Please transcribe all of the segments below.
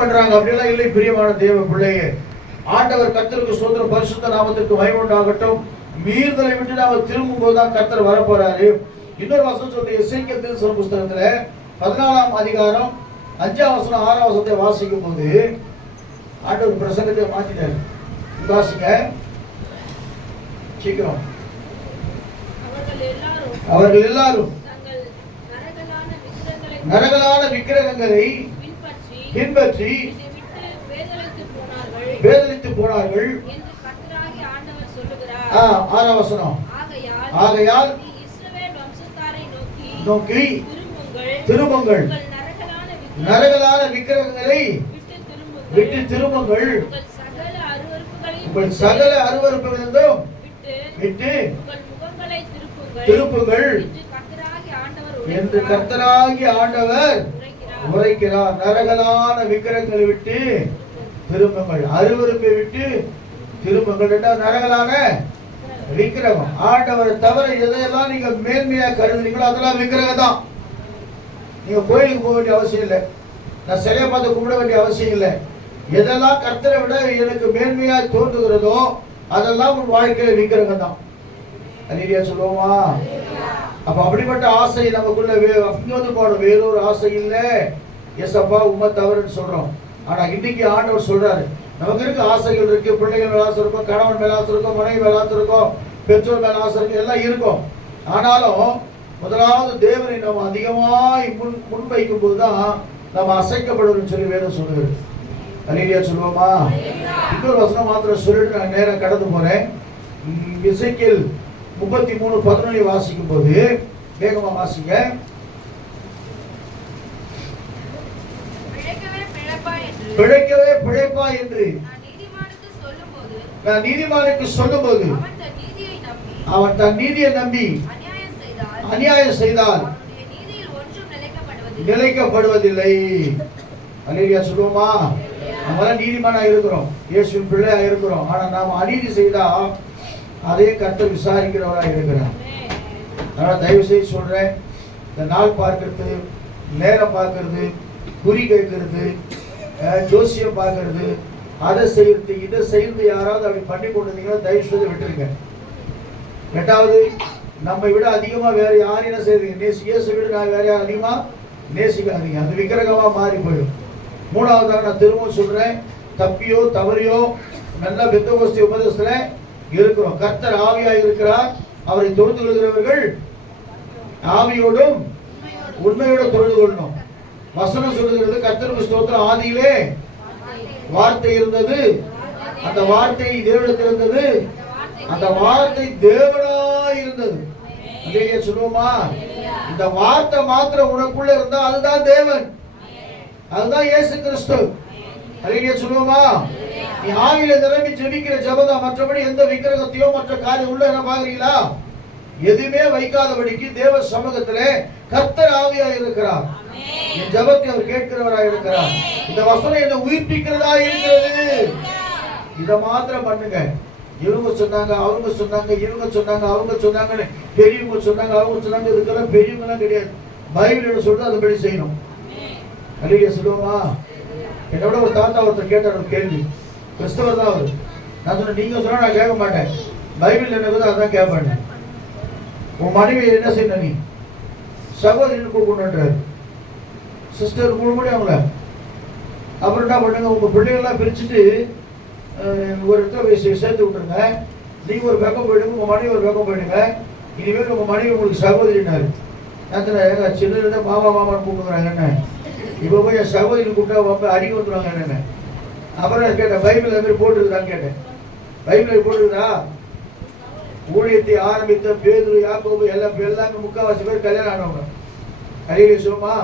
பண்றாங்க அப்படியெல்லாம் இல்லை பிரியமான தேவ பிள்ளையே. ஆண்டவர் கர்த்தருக்கு சோதர பரிசுத்த நாமத்திற்கு பயமுண்டாகட்டும் மீறுதலை விட்டு நாம திரும்பும் போதுதான் கர்த்தர் வரப்போறாரு. இன்னொரு வசனம் சொல்ற இசைக்கிய திருசன புஸ்தகத்துல பதினாலாம் அதிகாரம் அஞ்சாம் வசனம் ஆறாம் வசனத்தை வாசிக்கும் போது ஆண்டவர் பிரசங்கத்தை மாத்திட்டாரு. வாசிங்க. சீக்கிரம். அவர்கள் எல்லாரும் நரகலான விக்கிரகங்களை பின்பற்றி வேதனைத்து போனார்கள். ஆறாம் வசனம். ஆகையால் நோக்கி திரும்புங்கள். நரகலான விக்கிரகங்களை விட்டு திரும்புங்கள். உங்கள் சகல அருவருப்புகளிலிருந்தும் விட்டு திருப்புங்கள். என்று. கர்த்தராகி ஆண்டவர் உரைக்கிறார். நரகலான விக்கிரகங்களை விட்டு திருமங்கள் அருவருப்பை விட்டு திரும்புங்கள். நரகலான விக்கிரகம். ஆண்டவரை தவிர எதையெல்லாம் நீங்க மேன்மையா கருதுனீங்களோ அதெல்லாம் விக்கிரகம் தான் நீங்க கோயிலுக்கு போக வேண்டிய அவசியம் இல்லை. நான் சிலையை பார்த்து கும்பிட வேண்டிய அவசியம் இல்லை. எதெல்லாம் கர்த்தரை விட எனக்கு மேன்மையா தோன்றுகிறதோ அதெல்லாம் உன் வாழ்க்கையில விக்கிரகம் தான் அலிரியா சொல்லுவோமா? அப்ப அப்படிப்பட்ட ஆசை நமக்குள்ள அஞ்ஞாந்து போடும் வேறொரு ஆசை இல்ல. எசப்பா உண்மை தவறுன்னு சொல்றோம். ஆனா இன்னைக்கு ஆண்டவர் சொல்றாரு நமக்கு இருக்க ஆசைகள் இருக்கு பிள்ளைகள் மேல ஆசை இருக்கும் கணவன் மேல ஆசை இருக்கும் மனைவி மேல ஆசை இருக்கும் பெற்றோர் மேல ஆசை இருக்கும் எல்லாம் இருக்கும். ஆனாலும் முதலாவது தேவனை நம்ம அதிகமாய் முன் முன்வைக்கும் போதுதான் நம்ம அசைக்கப்படுவோம்னு சொல்லி வேதம் சொல்லுது அலிரியா சொல்லுவோமா? இன்னொரு வசனம் மாத்திரம் சொல்லிட்டு நான் நேரம் கடந்து போறேன். உம், எசேக்கியேல் முப்பத்தி மூணு பதினொன்று வாசிக்கும் போது வேகமா வாசிங்க. பிழைக்கவே பிழைப்பா என்று. நான் நீதிமானுக்கு நீதிமானுக்கு சொல்லும்போது அவன் தன் நீதியை நம்பி அநியாயம் செய்தால் நிலைக்கப்படுவதில்லை. அலேலியா சொல்லுவோமா? நம்மளாம் நீதிமானா இருக்கிறோம். இயேசுவின் பிள்ளையா இருக்கிறோம். ஆனா நாம் அநீதி செய்தா அதே கர்த்தர் விசாரிக்கிறவராக இருக்கிறார். அதனால் தயவு செய்து சொல்கிறேன் இந்த நாள் பார்க்கறது நேரம் பார்க்கறது குறி கேட்கறது ஜோசியம் பார்க்கறது அதை செய்யறது இதை செய்யறது யாராவது அப்படி பண்ணி கொண்டிருந்தீங்கன்னா தயவு செய்து விட்டுருங்க. ரெண்டாவது நம்மை விட அதிகமாக வேற யார் என்ன செய்றீங்க நேசி இயேசு விட நான் வேற யார் அதிகமாக நேசிக்காதீங்க. அது விக்கிரகமாக மாறி போயிடும். மூணாவதாக நான் திரும்பவும் சொல்கிறேன் தப்பியோ தவறியோ நல்ல பெத்தகோஸ்தி உபதேசத்தில் இருக்கிறோம். கர்த்தர் ஆவியா இருக்கிறார். அவரை தொழுது கொள்கிறவர்கள் ஆவியோடும் உண்மையோட தொழுது கொள்ளணும். வசனம் சொல்லுகிறது கர்த்தருக்கு ஸ்தோத்திரம். ஆதியிலே வார்த்தை இருந்தது. அந்த வார்த்தை தேவனிடத்தில் இருந்தது. அந்த வார்த்தை தேவனாய் இருந்தது. அல்லேலூயா சொல்லுவோமா? இந்த வார்த்தை மாத்திரம் உனக்குள்ள இருந்தா அதுதான் தேவன். அதுதான் இயேசு கிறிஸ்து. அல்லேலூயா சொல்லுவோமா? நீ ஆவியில நிரம்பி ஜெபிக்கிற ஜெபதான் மற்றபடி எந்த விக்கிரகத்தையோ மற்ற காரியம் உள்ள என்ன பாக்குறீங்களா? எதுவுமே வைக்காதபடிக்கு தேவ சமூகத்திலே கர்த்தர் ஆவியா இருக்கிறார். என் ஜெபத்தை அவர் கேட்கிறவரா இருக்கிறார். இந்த வசனம் என்னை உயிர்ப்பிக்கிறதா இருக்கிறது. இத மாத்திரம் பண்ணுங்க. இவங்க சொன்னாங்க அவங்க சொன்னாங்க இவங்க சொன்னாங்க அவங்க சொன்னாங்கன்னு பெரியவங்க சொன்னாங்க அவங்க சொன்னாங்க இதுக்கெல்லாம் பெரியவங்க எல்லாம் கிடையாது. பைபிள் என்ன சொல்றது அதுபடி செய்யணும். அல்லையா சொல்லுவோமா என்னோட ஒரு தாத்தா ஒருத்தர் கேட்டார் ஒரு கேள்வி. கிறிஸ்தவர் தான் அவர் நான் சொன்னேன் நீங்க சொன்னா நான் கேட்க மாட்டேன். பைபிள் என்ன அதான் கேட்பேன் உன் மனைவி என்ன செய்யணும் நீ? சகோதரின்னு கூப்பிடணுன்றாரு. சிஸ்டர் முடியும் அவங்கள. அப்புறம் என்ன பண்ணுங்க உங்க பிள்ளைகள்லாம் பிரிச்சுட்டு ஒரு இடத்துல போய் சேர்த்து விட்டுருங்க. நீங்கள் ஒரு பக்கம் போயிடுங்க உங்க மனைவி ஒரு பக்கம் போயிடுங்க. இனிமேல் உங்க மனைவி உங்களுக்கு சகோதரினாரு நேரத்தில் எங்க சின்ன மாமா மாமான்னு கூப்பிடுறாங்க என்ன? இப்போ போய் என் சகோதரி கூப்பிட்டா ரொம்ப அடி வந்துடுவாங்க என்னென்ன அப்புறம் கேட்டேன். பைபிள் மாதிரி போட்டுருக்குதான்னு கேட்டேன். பைபிள் போட்டுருக்குதா? ஊழியத்தை ஆரம்பித்த பேதுரு யாக்கோபு எல்லாம் எல்லாமே முக்காவாசி பேர் கல்யாணம் ஆனவங்க. அருகே சொல்லுமா?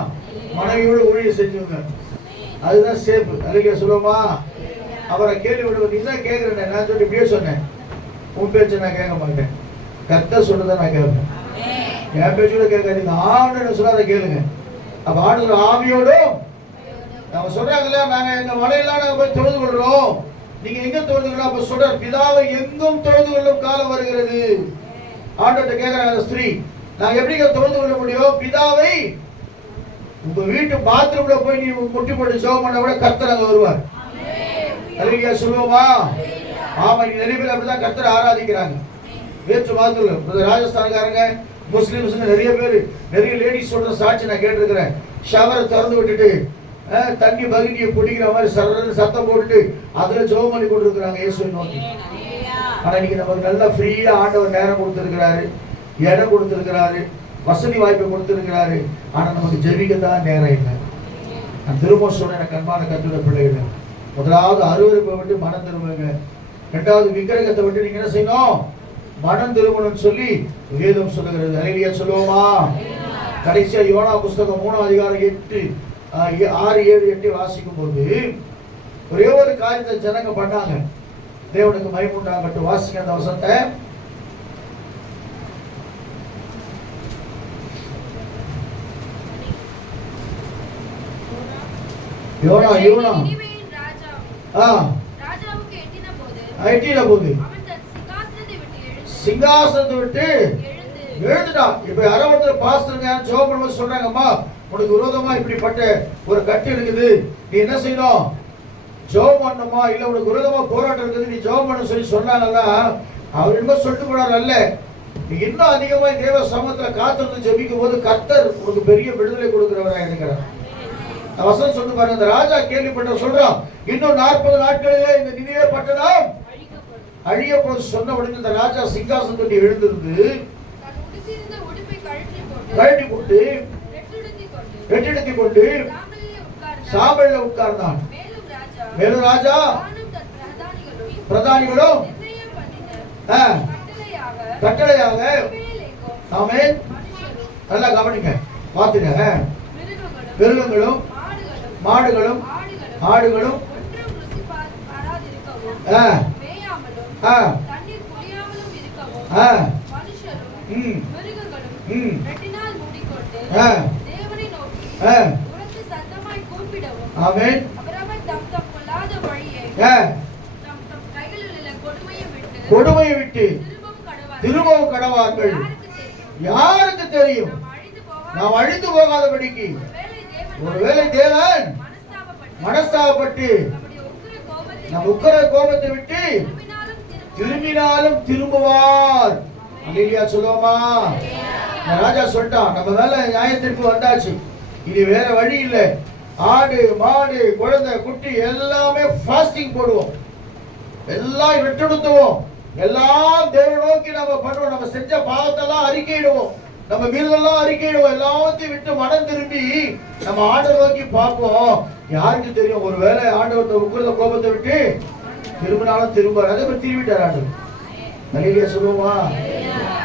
மனைவியோட ஊழியம் செஞ்சவங்க. அதுதான் சேஃப். அருகே சொல்லுமா? அவரை கேள்வி விடுவது நீ தான் கேட்குறேன் நான் சொல்லி இப்படியே சொன்னேன். உன் பேச்சை நான் கேட்க மாட்டேன். கத்த சொல்றதை நான் கேட்பேன். என் பேச்சு கூட கேட்காதீங்க. ஆண்டு சொல்லாத கேளுங்க. அப்ப ஆண்டு ஆவியோடும் நம்ம சொல்றாங்கல்ல நாங்க எங்க மலையெல்லாம் நாங்க போய் தொழுது கொள்றோம். நீங்க எங்க தொழுது கொள்ளலாம் அப்ப சொல்ற பிதாவை எங்கும் தொழுது கொள்ளும் காலம் வருகிறது. ஆண்டோட்ட கேட்கிறாங்க ஸ்ரீ ஸ்திரீ நாங்க எப்படிங்க தொழுது கொள்ள முடியும்? பிதாவை உங்க வீட்டு பாத்ரூம்ல போய் நீ முட்டி போட்டு ஜெபம் பண்ண கூட கர்த்தர் அங்க வருவார். அல்லேலூயா சொல்லுவோமா? ஆமா இங்க நிறைய பேர் அப்படிதான் கர்த்தர் ஆராதிக்கிறாங்க. வேற்று பாத்ரூம்ல ராஜஸ்தான்காரங்க முஸ்லிம்ஸ் நிறைய பேர் நிறைய லேடிஸ் சொல்ற சாட்சி நான் கேட்டிருக்கிறேன். ஷவரை திறந்து விட்டுட்டு தண்ணி பகுதியை குடிக்கிற மாதிரி சரன்னு சத்தம் போட்டு அதுல ஜோம் பண்ணி கொண்டிருக்கிறாங்க இயேசுவை நோக்கி. ஆனா இன்னைக்கு நமக்கு நல்லா ஃப்ரீயா ஆண்டவர் நேரம் கொடுத்துருக்கிறாரு இடம் கொடுத்துருக்கிறாரு வசதி வாய்ப்பு கொடுத்துருக்கிறாரு. ஆனா நமக்கு ஜெபிக்க தான் நேரம் இல்லை. நான் திரும்ப சொன்னேன் எனக்கு அன்பான கத்துட பிள்ளைகள். முதலாவது அருவருப்பை விட்டு மனம் திரும்புங்க. ரெண்டாவது விக்கிரகத்தை விட்டு நீங்க என்ன செய்யணும்? மனம் திரும்பணும்னு சொல்லி வேதம் சொல்லுகிறது. அலையிலியா சொல்லுவோமா? கடைசியா யோனா புஸ்தகம் மூணாம் அதிகாரம் எட்டு. ஆறு ஏழு எட்டு வாசிக்கும் போது ஒரே ஒரு காரியத்தை ஜனங்க பண்ணாங்க. தேவனுக்கு மயமுண்டாகட்டும் வாசிங்க அந்த வசனத்தை. YONO YONO. ஆ. எட்டின போது சிங்காசனத்தை விட்டு எழுந்துட்டான். இப்ப யாரோ ஒருத்தர் பாஸ்டருங்க ஜோம் பண்ணும்போது சொல்றாங்க அம்மா உனக்கு விரோதமா இப்படிப்பட்ட ஒரு கட்டு இருக்குது. நீ என்ன செய்யணும்? ஜோம் பண்ணணுமா? இல்ல உனக்கு விரோதமா போராட்டம் இருக்குது. நீ ஜோம் பண்ண சொல்லி சொன்னாங்கன்னா அவர் என்ன சொல்லிட்டு போனார் அல்ல. நீ இன்னும் அதிகமா தேவ சமூகத்துல காத்திருந்து ஜெபிக்கும் போது கர்த்தர் உனக்கு பெரிய விடுதலை கொடுக்கிறவரா இருக்கிறார். வசனம் சொல்லி பாருங்க. இந்த ராஜா கேள்விப்பட்ட சொல்றான் இன்னும் நாற்பது நாட்களிலே இந்த நினைவே பட்டணம் அழிய போது சொன்ன உடனே இந்த ராஜா எழுந்திருந்து உடுப்பை கழற்றி போட்டு கழட்டி போட்டு வெற்றிடத்தி கொண்டு சாபல்ல உட்கார்ந்தான். மேலும் ராஜா பிரதானிகளும் ஆ, கட்டளையாக கட்டளையாக நல்லா கவனிங்க பார்த்துங்க மிருகங்களும் மாடுகளும் ஆடுகளும் ஆ, ஆ, ஆ, மனுஷரும் ம், மிருகங்களும் ஆமென். கொடுமையை விட்டு திரும்பவும் கடவார்கள். யாருக்கு தெரியும்? நாம் அழிந்து போகாதபடிக்கு. ஒருவேளை தேவன் மனஸ்தாபப்பட்டு நம் உக்கர கோபத்தை விட்டு திரும்பினாலும் திரும்ப திரும்பினாலும் திரும்புவார். அல்லேலூயா சொல்லுவோமா? ராஜா சொல்லிட்டான் நம்ம மேல நியாயத்திற்கு வந்தாச்சு. இனி வேற வழி இல்லை. ஆடு மாடு குழந்தை குட்டி எல்லாமே ஃபாஸ்டிங் போடுவோம். எல்லாம் விட்டுடுத்துவோம். எல்லாம் தேவ நோக்கி நம்ம பண்ணுவோம். நம்ம செஞ்ச பாவத்தெல்லாம் அறிக்கையிடுவோம். நம்ம வீடுகள்லாம் அறிக்கையிடுவோம். எல்லாத்தையும் விட்டு மனம் திரும்பி நம்ம ஆண்டவர் நோக்கி பார்ப்போம். யாருக்கு தெரியும்? ஒரு வேலை ஆண்டவர் உக்குறத கோபத்தை விட்டு திரும்பினாலும் திரும்ப அதே மாதிரி திரும்பிட்டார் ஆண்டு நலிலியா சொல்லுவோமா?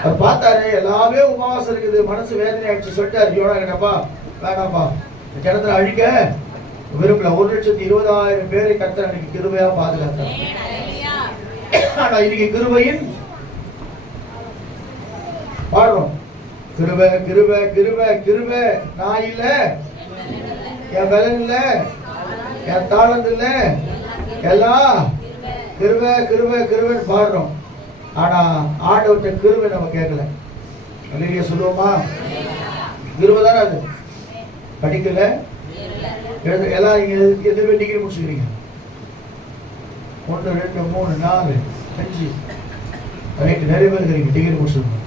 அவர் பார்த்தாரு எல்லாமே உபவாசம் இருக்குது. மனசு வேதனை ஆயிடுச்சு சொல்லிட்டாரு யோனா கிட்டப்பா வேணாம்ப்பா இந்த கிணத்துல அழிக்க விரும்பல. ஒரு லட்சத்தி இருபதாயிரம் பேரை கர்த்தர் அன்னைக்கு கிருபையா பாதுகாத்தார். ஆனா இன்னைக்கு கிருபையின் பாடுறோம். கிருப கிருப கிருப கிருப. நான் இல்ல. என் பலன் இல்ல. என் தாளந்து இல்ல. எல்லாம் கிருப கிருப கிருபன்னு பாடுறோம். ஆனா ஆண்டவர்கிட்ட கிருவை நம்ம கேட்கல. அல்லையா சொல்லுவோமா? கிருவை தானே அது? படிக்கல? எல்லாம் நீங்க எத்தனை பேர் டிகிரி முடிச்சுக்கிறீங்க? ஒன்று ரெண்டு மூணு நாலு அஞ்சு. ரைட்டு நிறைய பேர் இருக்கிறீங்க டிகிரி முடிச்சிருக்கோம்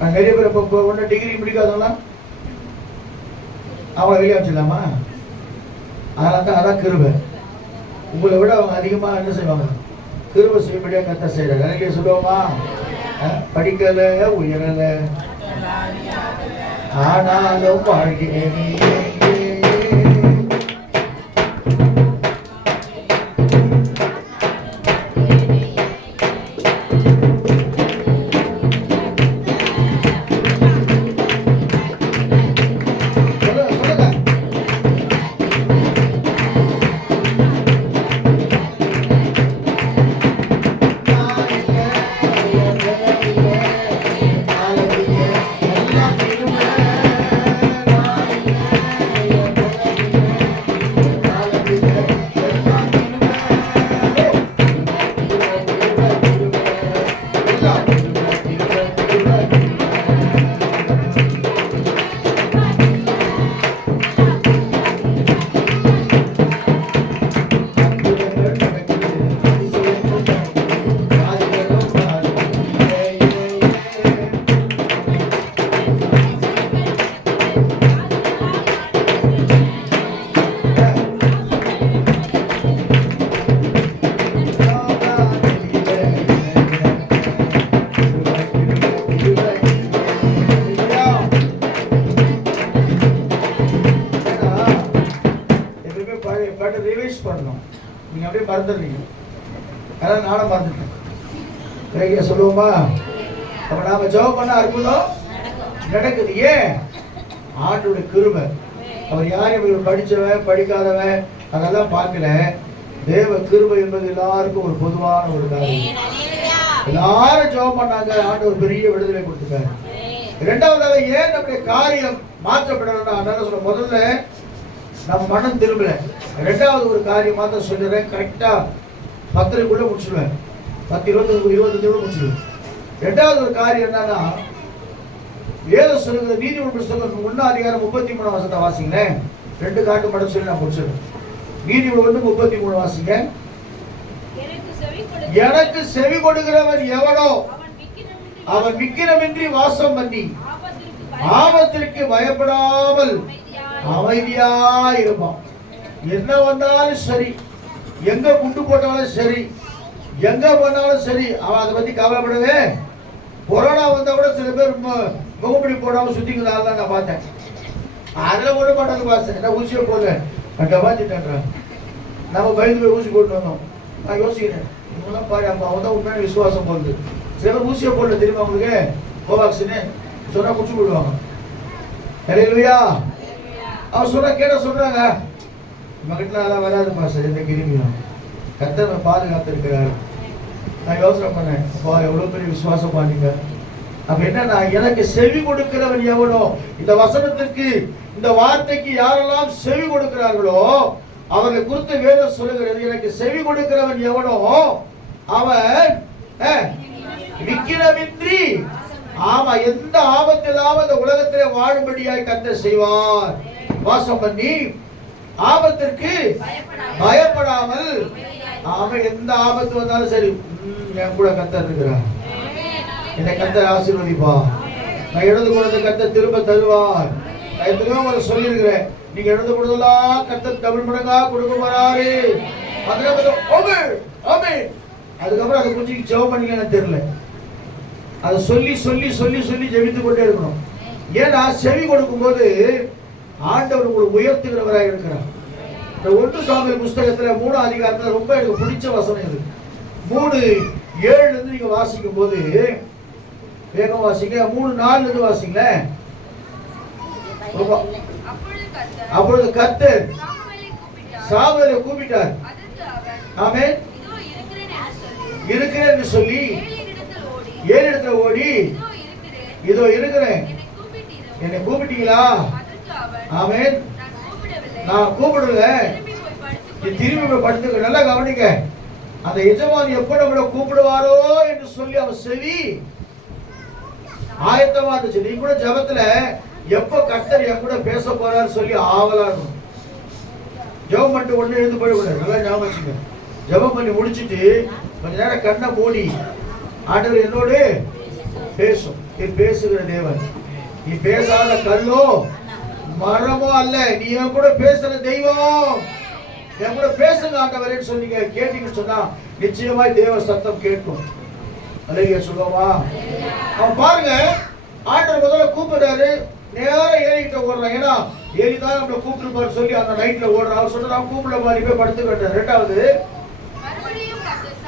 நான் நிறைய பேர் இப்போ ஒன்று டிகிரி முடிக்காதவங்களாம் அவங்கள வெளியே வச்சிடலாமா? அதனால தான் அதான் கிருபை. உங்களை விட அவங்க அதிகமாக என்ன செய்வாங்க? திரும்ப செய்யும்படியாக கத்த செய்கிறாங்க நிறைய சொல்லுவோமா? அஹ், படிக்கல உயரல. ஆனாலும் வாழ்கிறேன் படிக்காதவன். அதெல்லாம் பார்க்கல தேவ கிருபை என்பது எல்லாருக்கும் ஒரு பொதுவான ஒரு காரியம். எல்லாரும் ஜெபம் பண்ணாங்க. ஆண்டவர் பெரிய விடுதலை கொடுத்துட்டாரு. இரண்டாவதாக ஏன் நம்முடைய காரியம் மாற்றப்படணும்னா அதனால சொல்ல முதல்ல நம்ம மனம் திரும்பல. ரெண்டாவது ஒரு காரியம் மாத்திரம் சொல்லிடுறேன். கரெக்டா பத்தரைக்குள்ள முடிச்சிடுவேன் பத்து இருபது இருபத்தஞ்சோட முடிச்சிடுவேன் ரெண்டாவது ஒரு காரியம் என்னன்னா வேதம் சொல்லுகிற நீதிமன்ற புஸ்தகம் ஒண்ணு அதிகாரம் முப்பத்தி மூணு வருஷத்தை வாசிங்களேன். ரெண்டு காட்டு மட்டும் சொல்லி நான் முடிச்சிடுறேன். நீதிமன்றம் ஒண்ணு முப்பத்தி மூணு வாசிங்க. எனக்கு செவி கொடுக்கிறவன் எவனோ? அவன் விக்கிரமின்றி வாசம் பண்ணி ஆபத்திற்கு பயப்படாமல் அமைதியா இருப்பான். என்ன வந்தாலும் சரி. எங்க குண்டு போட்டாலும் சரி. எங்க போனாலும் சரி. அவன் அதை பத்தி கவலைப்படவே கொரோனா வந்தா கூட சில பேர் மு- முகமூடி போடாம சுத்திக்கிறாள் நான் பார்த்தேன். அதுல ஒண்ணு மாட்டாங்க பாஸ் என்ன ஊசியே போடல நான் கவாச்சிட்டேன் நம்ம பயந்து போய் ஊசி போட்டு வந்தோம். நான் யோசிக்கிறேன். இவங்கெல்லாம் பாரு அப்ப அவன் தான் உண்மையான விசுவாசம் போகுது. சில பேர் ஊசியை போடல தெரியுமா அவங்களுக்கு கோவாக்சின்னு சொன்னா குடிச்சு விடுவாங்க இல்லையா அவன் சொல்ற கேட்ட சொல்றாங்க. மகிட்ட அதெல்லாம் வராது பாஸ்டர் எந்த கிருமியும். கத்தனை பாதுகாத்து இருக்கிறாரு நான் யோசனை பண்ணேன். அப்பா எவ்வளவு பெரிய விசுவாசம் பண்ணீங்க அப்ப என்னன்னா எனக்கு செவி கொடுக்கிறவன் எவனோ? இந்த வசனத்திற்கு இந்த வார்த்தைக்கு யாரெல்லாம் செவி கொடுக்கிறார்களோ அவர்களை குறித்து வேதம் சொல்லுகிறது எனக்கு செவி கொடுக்கிறவன் எவனோ? அவன் விக்கிரமின்றி. ஆமா எந்த ஆபத்தில்லாம இந்த உலகத்திலே வாழும்படியாய் கத்த செய்வார். வாசம் பண்ணி ஆபத்திற்கு பயப்படாமல் ஆமா எந்த ஆபத்து வந்தாலும் சரி ம், என் கூட கத்த இருக்கிறான் என்னை கத்தர் ஆசீர்வதிப்பா. நான் எழுந்து கொடுத்த கத்தர் திரும்ப தருவார். நான் எத்தனையோ உங்களை சொல்லியிருக்கிறேன். நீங்க எழுந்து கொடுத்ததெல்லாம் கத்தர் டபுள் மடங்கா கொடுக்க போறாரு அதுக்கப்புறம் அதுக்கப்புறம் அதை கொஞ்சம் ஜெபம் பண்ணீங்க எனக்கு தெரியல. அதை சொல்லி சொல்லி சொல்லி சொல்லி ஜெபித்து கொண்டே இருக்கணும். ஏன்னா செவி கொடுக்கும்போது ஆண்டவர் உங்களுக்கு உயர்த்துகிறவராக இருக்கிறார். இந்த ஒன்று சாமியல் புஸ்தகத்தில் மூணு அதிகாரத்தில் ரொம்ப எனக்கு பிடிச்ச வசனம் இது. மூணு ஏழுல இருந்து வாசிக்கும் போது வேகம் வாசிங்க மூணு நாள் இது வாசிங்களேன் அப்பொழுது கத்து அப்பொழுது சாமுவேலை கூப்பிட்டார். ஆமே இருக்கிறேன்னு சொல்லி, ஏழு இடத்துல ஓடி இதோ இருக்கிறேன், என்னை கூப்பிட்டீங்களா? ஆமே நான் கூப்பிடல. திரும்பி போய் நீ திரும்பி போய் படுத்துக்க நல்லா கவனிக்க அந்த எஜமான் எப்போ நம்மளை கூப்பிடுவாரோ என்று சொல்லி அவன் செவி ஆயத்தமா இருந்துச்சு நீ கூட ஜெபத்துல எப்ப கர்த்தர் என் கூட பேச போறாரு சொல்லி ஆவலா இருக்கும் ஜெபம் பண்ணிட்டு ஒண்ணு எழுந்து போயிடக்கூடாது நல்லா ஞாபகம் வச்சுங்க ஜெபம் பண்ணி முடிச்சிட்டு கொஞ்ச நேரம் கண்ணை மூடி ஆண்டவர் என்னோடு பேசும். நீ பேசுகிற தேவன். நீ பேசாத கல்லோ மரமோ அல்ல. நீ என் கூட பேசுற தெய்வம். என் கூட பேசுங்க ஆண்டவரேன்னு சொன்னீங்க. கேட்டீங்கன்னு சொன்னா நிச்சயமாய் தேவ சத்தம் கேட்கும். அழகிய சுகமா? அவன் பாருங்க ஆண்டவர் முதல்ல கூப்பிடுறாரு நேரா ஏறிக்கிட்ட ஓடுறான் ஏன்னா ஏறி தான் நம்மளை கூப்பிட்டுருப்பாரு சொல்லி அந்த நைட்ல ஓடுறான் அவர் சொல்றான் அவன் கூப்பிட மாதிரி போய் படுத்துக்கிட்டார் ரெண்டாவது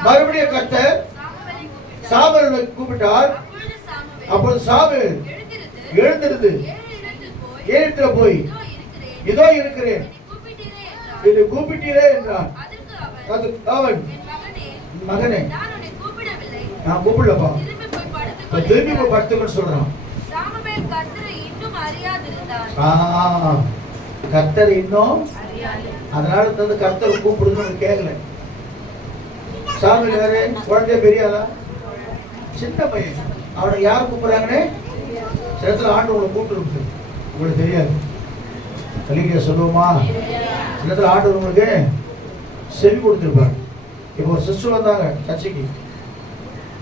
மறுபடியும் கர்த்தர் சாமுவேலை கூப்பிட்டார். அப்போது சாமுவேல் எழுந்திருந்து ஏலியினிடத்தில் போய், ஏறித்துல போய் இதோ இருக்கிறேன், என்னை கூப்பிட்டீரே என்றான். அது அவன் மகனே. நான் கூப்பிடலப்பா திரும்பி போய். படுத்துக்கன்னு சொல்றான் கர்த்தரை இன்னும். அதனால தந்து கர்த்தர் கூப்பிடுதுன்னு கேட்கல சாமி யாரு? குழந்தை பெரியாளா? சின்ன பையன். அவனை யார் கூப்பிடுறாங்கன்னு? சில இடத்துல ஆண்டு உங்களை கூப்பிட்டு உங்களுக்கு தெரியாது. கலிங்க சொல்லுவோமா? சில இடத்துல ஆண்டு உங்களுக்கு செவி கொடுத்துருப்பார். இப்போ ஒரு சிஸ்டர் வந்தாங்க சர்ச்சைக்கு.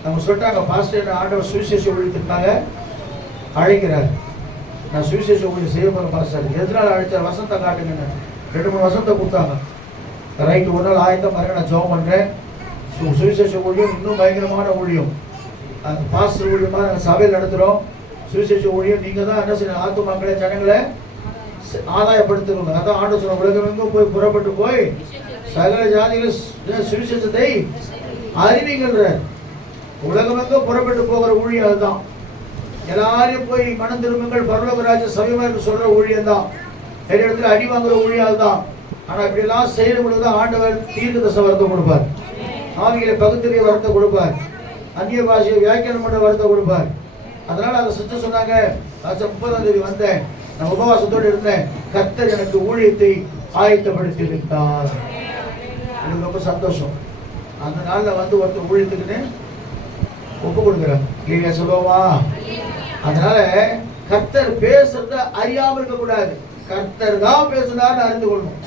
அவங்க சொல்லிட்டாங்க பாஸ்டர் ஆண்டவர் சுவிசேஷ ஒழித்திருக்காங்க அழைக்கிறார். நான் சுவிசேஷ ஊழியம் செய்ய போகிற பாஸ்டர். எதனால் அழைச்சார்? வசந்த காட்டுங்கன்னு. ரெண்டு மூணு வசந்த கொடுத்தாங்க. ரைட்டு ஒரு நாள் ஆயிரத்த மாதிரி நான் ஜோம் பண்ணுறேன் ஸோ சுவிசேஷ ஊழியம் இன்னும் பயங்கரமான ஊழியம். அந்த பாஸ்டர் ஊழியமாக நாங்கள் சபையில் நடத்துகிறோம் சுவிசேஷ ஊழியம் நீங்கள் தான் என்ன செய்யணும்? ஆத்து மக்களை ஜனங்களை ச- ஆதாயப்படுத்துங்க அதான் ஆண்டு சொன்ன உலகம் எங்கும் போய் புறப்பட்டு போய் சகல ஜாதிகள் சுவிசேஷத்தை அறிவிக்கின்ற உலகமெங்கும் புறப்பட்டு போகிற ஊழியம் அதுதான். எல்லாரையும் போய் மனம் திரும்புங்கள். பரலோகராஜ சமயமா என்று சொல்ற ஊழியம் தான். நிறைய இடத்துல அடி வாங்குற ஊழியம் அதுதான். ஆனா இப்படி எல்லாம் செய்யற பொழுது ஆண்டவர் தீர்க்க தசை வரத்தை கொடுப்பார். ஆவிகளை பகுத்தறிய வரத்தை கொடுப்பார். அந்நிய பாஷையை வியாக்கியானம் பண்ண வரத்தை கொடுப்பார். அதனால அதை சிஸ்டர் சொன்னாங்க. மாசம் முப்பதாம் தேதி வந்தேன். நான் உபவாசத்தோடு இருந்தேன். கத்தர் எனக்கு ஊழியத்தை ஆயத்தப்படுத்தி விட்டார் எனக்கு ரொம்ப சந்தோஷம். அந்த நாளில் வந்து ஒருத்தர் ஊழியத்துக்குன்னு ஒப்பு கொடுக்குறாங்க இல்லையா சொல்லுவோமா? அதனால கர்த்தர் பேசுறத அறியாம இருக்க கூடாது கர்த்தர் தான் பேசுனார்னு அறிந்து கொள்ளணும்.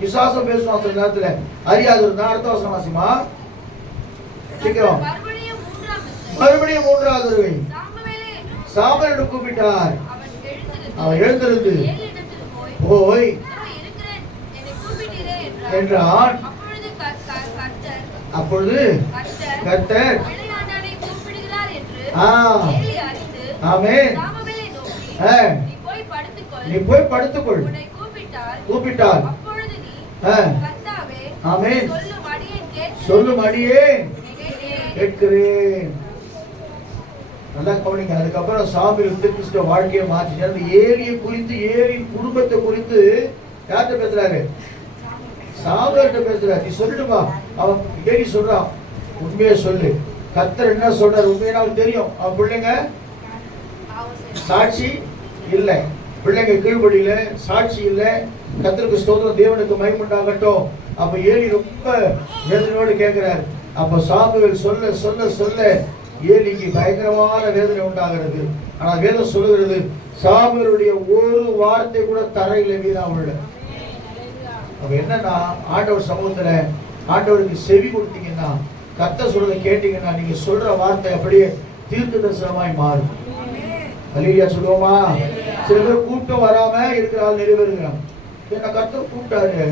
விசுவாசம் பேசுவான் சில நேரத்துல. அறியாது இருந்தா அடுத்த வசனம் வாசிமா? சீக்கிரம். மறுபடியும் மூன்றாவது தடவை. சாமுவேலை கூப்பிட்டார். அவன் எழுந்திருந்து. போய் என்றான். அப்பொழுது கர்த்தர் ஆ. நீ போய் படுத்துக்கொள். கூப்பிட்டால். போய் சொல்லும் கேட்கிறேன். அடியே. கேட்கிறேன். நல்லா கவனிங்க. அதுக்கப்புறம் சாமி கிறிஸ்துவ வாழ்க்கையை மாற்றி அந்த ஏரியை குறித்து ஏரி குடும்பத்தை குறித்து யார்கிட்ட பேசுறாரு? சாமியார்கிட்ட பேசுறாரு. நீ சொல்லிடுமா? அவன் ஏறி சொல்றான். உண்மையை சொல்லு. கத்தர் என்ன சொல்றாரு? உண்மையினால் தெரியும். அவன் பிள்ளைங்க சாட்சி இல்லை. பிள்ளைங்க கீழ்படியில சாட்சி இல்லை. கத்தருக்கு ஸ்தோத்திரம் தேவனுக்கு மயமுண்டாகட்டும் அப்ப ஏலி ரொம்ப வேதனையோடு கேட்கிறாரு. அப்ப சாமுவேல் சொல்ல சொல்ல சொல்ல ஏலிக்கு பயங்கரமான வேதனை உண்டாகிறது. ஆனா வேதம் சொல்லுகிறது சாமுவேலுடைய ஒரு வார்த்தை கூட தரையில வீணா உள்ள அப்ப என்னன்னா ஆண்டவர் சமூகத்துல ஆண்டவருக்கு செவி கொடுத்தீங்கன்னா கத்த சொல்றதை கேட்டீங்கன்னா நீங்க சொல்ற வார்த்தை அப்படியே தீர்க்க தரிசனமாய் மாறும். அலியா சொல்லுவோமா? சில பேர் கூட்டம் வராம இருக்கிற ஆள் நிறைவேறுகிறான் என்ன கத்த கூப்பிட்டாரு.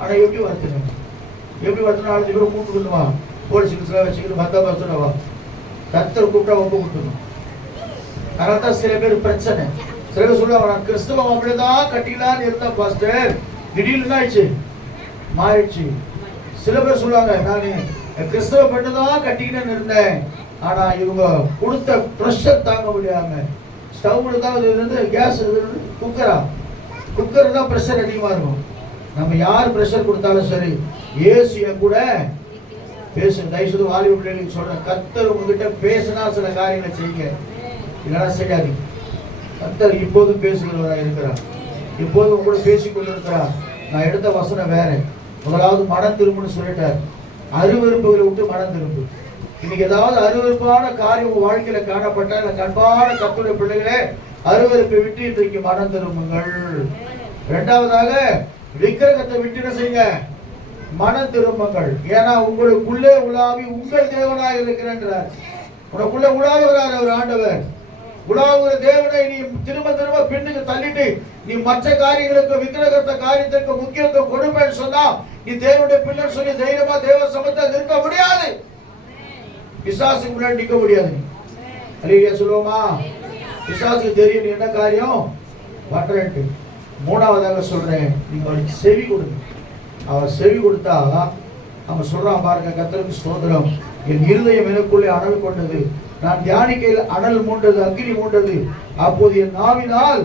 ஆனா எப்படி வருத்தணும்? எப்படி வருத்தணும்? நாலஞ்சு பேர் கூப்பிட்டு கொண்டுவா. போலீஸ் கிட்ட வச்சுக்கிட்டு பத்தா வா. கத்தர் கூப்பிட்டா ஒப்பு கொடுத்துணும் அதனால தான் சில பேர் பிரச்சனை. சில பேர் சொல்லுவாங்க நான் கிறிஸ்தவம் அப்படிதான் கட்டிக்கலாம்னு இருந்தேன் பாஸ்டர். திடீர்னு ஆயிடுச்சு? மாறிடுச்சு. சில பேர் சொல்லுவாங்க நான் கிறிஸ்தவ பெண்ணு தான் கட்டிக்கிட்டேன்னு இருந்தேன். ஆனா இவங்க கொடுத்த ப்ரெஷர் தாங்க முடியாம ஸ்டவ்ல தான் இது இருந்து கேஸ் குக்கரா குக்கர் தான் ப்ரெஷர் அதிகமா இருக்கும். நம்ம யார் ப்ரெஷர் கொடுத்தாலும் சரி ஏசு என் கூட பேசு தயவுசெய்து வாலிப பிள்ளைகளுக்கு சொல்றேன் கர்த்தர் உங்ககிட்ட பேசினா சில காரியங்களை செய்யுங்க. இல்லைன்னா செய்யாது கர்த்தர் இப்போதும் பேசுகிறவராக இருக்கிறார். இப்போதும் உங்களோட கூட பேசிக் நான் எடுத்த வசனம் வேற. முதலாவது மனம் திரும்புன்னு சொல்லிட்டார். அருவருப்புகளை விட்டு மனம் திரும்பு. இன்னைக்கு ஏதாவது அருவருப்பான காரியம் உங்க வாழ்க்கையில காணப்பட்ட இல்ல கண்பான கத்துடைய பிள்ளைகளே அருவருப்பை விட்டு இன்றைக்கு மனம் திரும்புங்கள். இரண்டாவதாக விக்கிரகத்தை விட்டு செய்யுங்க? மன திரும்புங்கள். ஏன்னா உங்களுக்குள்ளே உலாவி உங்கள் தேவனாக இருக்கிறார். உனக்குள்ள உலாவுகிறார் அவர் ஆண்டவர். உலாவுகிற தேவனை நீ திரும்ப திரும்ப பின்னுக்கு தள்ளிட்டு நீ மற்ற காரியங்களுக்கு விக்கிரகத்தை காரியத்திற்கு முக்கியத்துவம் கொடுப்பேன்னு சொன்னா நீ தேவனுடைய பிள்ளை சொல்லி தைரியமா தேவ சமத்தை நிற்க முடியாது. பிசாசுக்கு முன்னாடி நிற்க முடியாது. நீ சொல்லுவோமா? பிசாசுக்கு தெரியும் என்ன காரியம்? பண்றேன்ட்டு மூணாவதாக சொல்றேன் நீங்க அவளுக்கு செவி கொடுங்க. அவன் செவி கொடுத்தா அவன் சொல்றான் பாருங்க கத்தருக்கு சோதனம் என் இருதயம் எனக்குள்ளே அனல் கொண்டது. நான் தியானிக்கையில் அனல் மூண்டது அக்கினி மூண்டது. அப்போது என் நாவினால்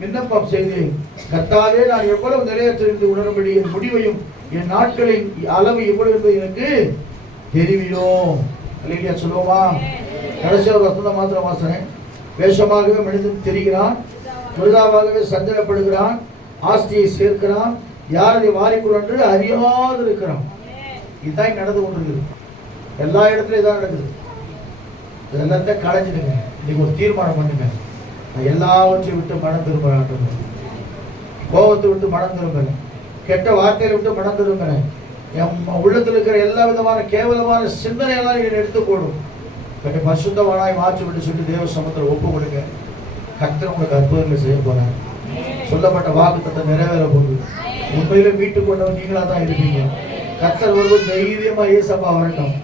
விண்ணப்பம் செய்தேன். கத்தாலே நான் எவ்வளவு நிலையத்திலிருந்து உணரும்படி என் முடிவையும் என் நாட்களின் அளவு எவ்வளவு என்பது எனக்கு தெரிவியும் இல்லையா சொல்லுவோமா? கடைசியாக ஒரு வசனம் மாத்திரம் வாசனேன் வேஷமாகவே மனிதன் தெரிகிறான் துரிதாவாகவே சஞ்சலப்படுகிறான் ஆஸ்தியை சேர்க்கிறான் யாரதை வாரிக்கொண்டு அறியாது இருக்கிறான். இதுதான் நடந்து கொண்டிருக்குது. எல்லா இடத்துலையும் இதான் நடக்குது. இது எல்லாத்தையும் களைஞ்சிடுங்க நீங்கள் ஒரு தீர்மானம் பண்ணுங்க. எல்லாவற்றையும் விட்டு மனம் திரும்ப கோபத்தை விட்டு மனம் திரும்பலை. கெட்ட வார்த்தையை விட்டு மனம் திரும்புறேன் என் உள்ளத்தில் இருக்கிற எல்லா விதமான கேவலமான சிந்தனையெல்லாம் நீங்கள் எடுத்துக்கொள்ளும் கொஞ்சம் கட்டி மாற்றி விட்டு சொல்லி தேவ சமத்தில் ஒப்பு கொடுங்க. கர்த்தர் உங்களுக்கு அற்புதங்கள் செய்ய போறார். சொல்லப்பட்ட வாக்குத்தத்தை நிறைவேற போகுது. உண்மையில மீட்டு கொண்டவன் நீங்களா தான் இருப்பீங்க. கத்தர் ஒரு தைரியமா இயேசப்பா வரட்டும்.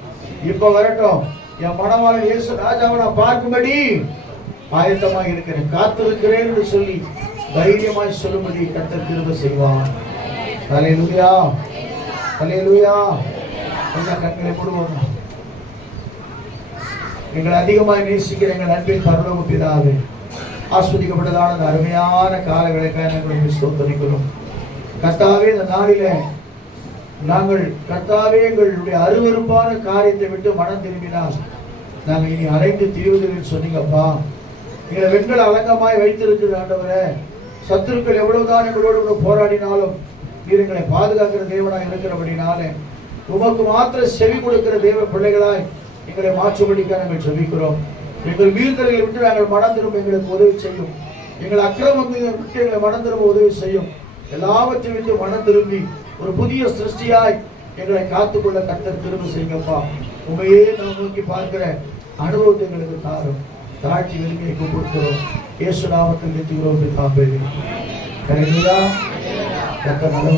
இப்ப வரட்டும். என் மனவாளன் இயேசு ராஜாவை நான் பார்க்கும்படி ஆயத்தமாக இருக்கிறேன். காத்திருக்கிறேன் என்று சொல்லி தைரியமாய் சொல்லும்படி கத்தர் திரும்ப செய்வான் ஹalleluya ஹalleluya கொஞ்சம் கண்களை மூடுவோம்? எங்களை அதிகமாக நேசிக்கிற எங்கள் அன்பின் பரலோக பிதாவே ஆஸ்வதிக்கப்பட்டதான அந்த அருமையான காலங்களுக்காக நாங்கள் ஸ்தோத்தரிக்கிறோம் கர்த்தாவே இந்த நாளில நாங்கள் கர்த்தாவே எங்களுடைய அருவருப்பான காரியத்தை விட்டு மனம் திரும்பினால் நாங்கள் இனி அரைந்து திரிவதில்லை சொன்னீங்கப்பா எங்களை வெண்கள் அலங்கமாய் வைத்திருக்கிற ஆண்டவரே. சத்துருக்கள் எவ்வளவுதான் எங்களோடு போராடினாலும் நீர் எங்களை பாதுகாக்கிற தேவனாய் இருக்கிறபடினாலே உமக்கு மாத்திர செவி கொடுக்கிற தேவ பிள்ளைகளாய் எங்களை மாற்றும்படிக்க நாங்கள் ஜெபிக்கிறோம். எங்கள் வீழ்தலை விட்டு நாங்கள் மனம் திரும்ப எங்களுக்கு உதவி செய்யும். எங்கள் அக்கிரமங்களை விட்டு எங்களை மனம் திரும்ப உதவி செய்யும். எல்லாவற்றையும் விட்டு மனம் திரும்பி ஒரு புதிய சிருஷ்டியாய் எங்களை காத்துக்கொள்ள கத்தர் திரும்ப செய்யுங்கப்பா. உமையே நான் நோக்கி பார்க்கிற அனுபவத்தை எங்களுக்கு தாரும். தாழ்த்தி விரும்பியை கொடுக்கிறோம் இயேசு நாமத்தில் நிறுத்துகிறோம் பிதாவே. ஹalleluya. கர்த்தர் நல்ல